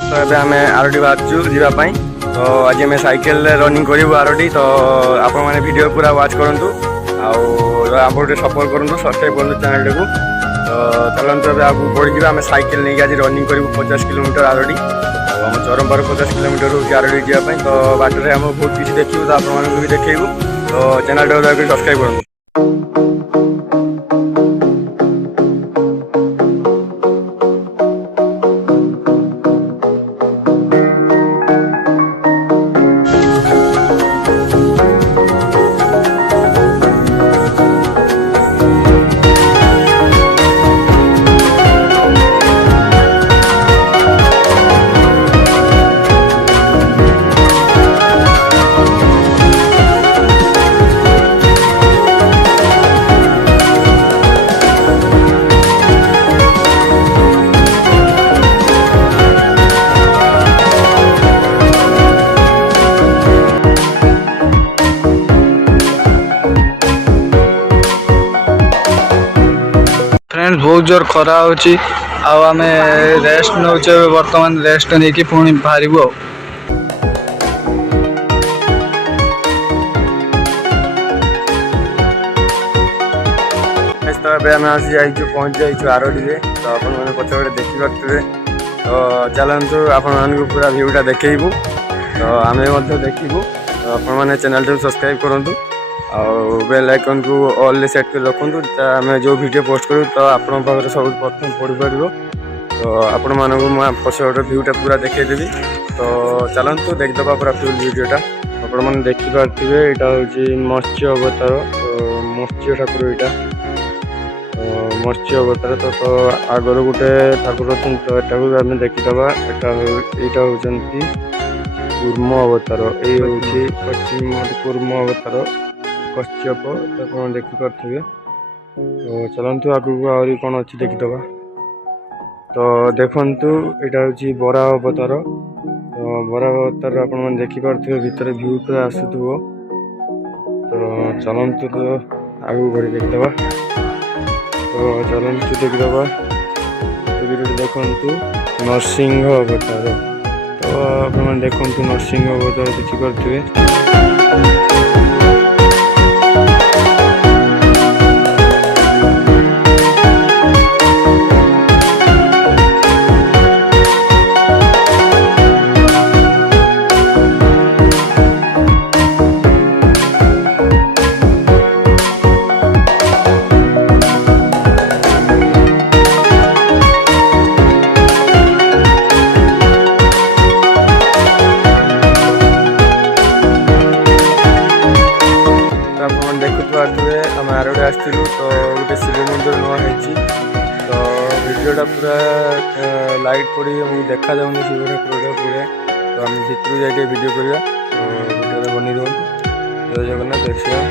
तो ये आम आरडी बाहर जावाई तो आज आम साइकेल रनिंग करूँ आरडी तो आपण मैंने वीडियो पूरा वाच करूँ आप सपोर्ट करूँ सब्सक्राइब करूँ चैनल को तो चलते अब आगे बढ़ी आम साइकेल नहीं आज रनिंग करूँ 50 किलोमीटर आरडी आम चरमपार 50 किलोमीटर हो आरडी जावाई तो बाटर आम बहुत किसी देखू तो आप भी देखू तो चैनल टाइम सब्सक्राइब करूँ। फ्रेंड्स बहुत जोर खरा होची आम रेस्ट नौ बर्तमान रेस्ट नहीं कि पुणी बाहर तो आम आसी जाइए पहुँच जाइए आरडी तो आपण मैंने पचे देखिपे तो चलतु आपण पूरा भ्यूटा देखू तो आम देखू तो आपने चैनल टाइम सब्सक्राइब करूँ और बेल आइकन को ऑल सेट कर रखुँ आम जो वीडियो पोस्ट करूँ तो आपण पाखे सब प्रथम पड़ पार तो आपण मानक पछे भ्यूटा पूरा देखदेवी तो चलतु देखदे पूरा फुल वीडियोटा आपण मैंने देखिपे यहाँ हूँ मत्स्य अवतार तो मत्स्य ठाकुर यहाँ मत्स्य अवतार तो आगर गोटे ठाकुर अच्छा तो यहाँ आम देखीदबा यहाँ होती कूर्म अवतार ये हूँ पश्चिम कूर्म अवतार कश्यप तो देखिपे तो चलतु आगू आहरी कौन अच्छी देखीदबा तो देखु यहाँ हूँ बरा अवतार तो बरा अवतार आपने देखिपे भितर भ्यू पूरा आसुव तो चलतु तो आगू बढ़ी देखीदबा तो चलतु देखीदबा देखु नरसिंह अवतार तो आपने देखु नरसिंह अवतार देखिपे आम आरडी आसलु तो गोटे शिव मंदिर नुआ तो वीडियोटा पूरा लाइट पड़ी देखा जाऊनी शिव ठाकुर पूरे तो आम भितर जाए वीडियो करवा तो वीडियो बनी रुहतु जय जगन्नाथ जय श्री राम।